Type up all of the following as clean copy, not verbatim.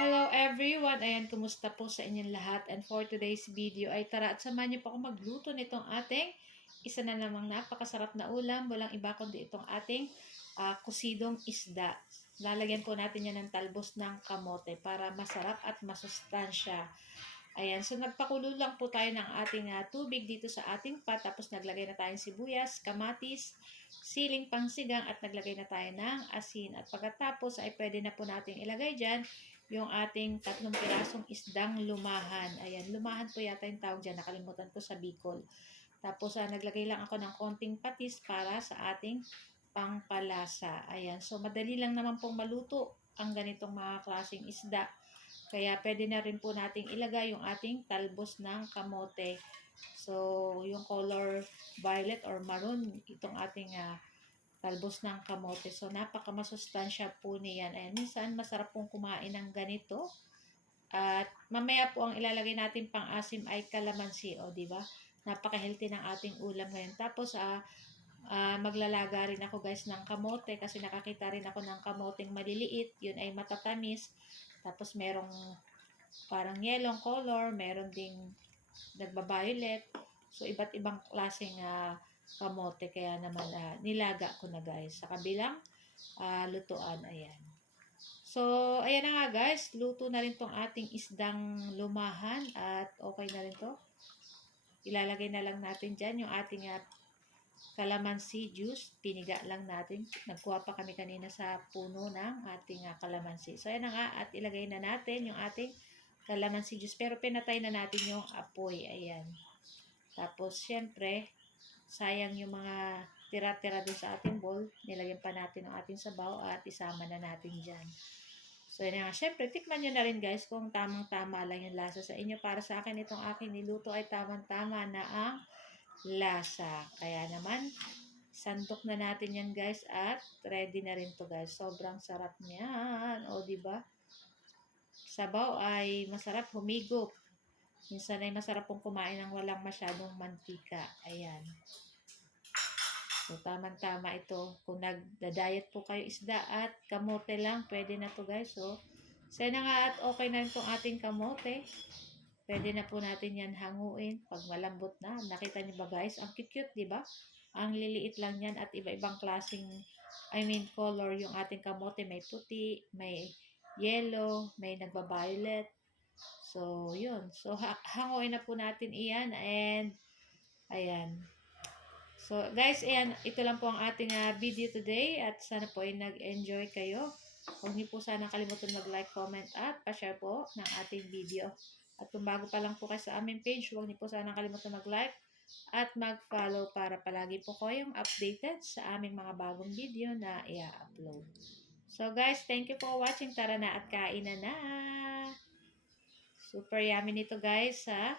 Hello everyone! Ayan, kumusta po sa inyong lahat? And for today's video ay tara at samahan niyo po ako magluto nitong ating isa na namang napakasarap na ulam. Walang iba kundi itong ating kusidong isda. Lalagyan po natin yan ng talbos ng kamote para masarap at masustansya. Ayan, so nagpakulo lang po tayo ng ating tubig dito sa ating pot. Tapos naglagay na tayong sibuyas, kamatis, siling pangsigang at naglagay na tayo ng asin. At pagkatapos ay pwede na po natin ilagay dyan yung ating 3 pirasong isdang lumahan. Ayan, lumahan po yata yung tawag dyan. Nakalimutan ko sa Bicol. Tapos naglagay lang ako ng konting patis para sa ating pangpalasa. Ayan, so madali lang naman pong maluto ang ganitong mga klaseng isda. Kaya pwede na rin po nating ilagay yung ating talbos ng kamote. So, yung color violet or maroon, itong ating talbos ng kamote. So, napakamasustansya po niyan. Ayan, minsan masarap pong kumain ng ganito. At mamaya po ang ilalagay natin pang-asim ay kalamansi. O, di ba? Napaka-healthy ng ating ulam ngayon. Tapos, maglalaga rin ako guys ng kamote kasi nakakita rin ako ng kamoteng maliliit. Yun ay matatamis. Tapos merong parang yellow color, meron ding nagba-violet. So iba't ibang klaseng kamote kaya naman nilaga ko na guys sa kabilang lutuan. Ayan. So ayan na nga guys, luto na rin tong ating isdang lumahan at okay na rin to. Ilalagay na lang natin dyan yung ating calamansi juice, piniga lang natin. Nagkuha pa kami kanina sa puno ng ating calamansi. So, ayan na nga. At ilagay na natin yung ating calamansi juice. Pero pinatay na natin yung apoy. Ayan. Tapos, syempre, sayang yung mga tira-tira dun sa ating bowl. Nilagyan pa natin ang ating sabaw at isama na natin dyan. So, yun nga. Syempre, tikman nyo na rin guys kung tamang-tama lang yung lasa sa inyo. Para sa akin, itong aking niluto ay tamang-tama na ang lasa. Kaya naman, sandok na natin yan guys at ready na rin to guys. Sobrang sarap niyan. O, diba? Sabaw ay masarap humigop. Minsan ay masarap pong kumain ng walang masyadong mantika. Ayan. So, tamang-tama ito. Kung nagda-diet po kayo isda at kamote lang, pwede na to guys. So, sana nga at okay na rin itong ating kamote. Pwede na po natin yan hanguin pag malambot na. Nakita niyo ba guys? Ang cute, di ba? Ang liliit lang yan at iba-ibang klaseng, color yung ating kamote. May puti, may yellow, may nagba-violet. So, yun. So, hanguin na po natin iyan and ayan. So, guys, ayan, ito lang po ang ating video today at sana po ay nag-enjoy kayo. Huwag niyo po sana kalimutan mag-like, comment at pa-share po ng ating video. At kung bago pa lang po kayo sa aming page, huwag niyo po sana kalimutan mag-like at mag-follow para palagi po kayong updated sa aming mga bagong video na i-upload. So guys, thank you for watching. Tara na at kain na. Super yummy nito guys ha.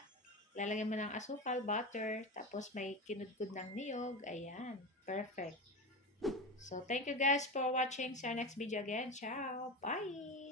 Lalagyan mo ng asukal, butter, tapos may kinudkud ng niyog. Ayan, perfect. So thank you guys for watching. See you next video again. Ciao! Bye!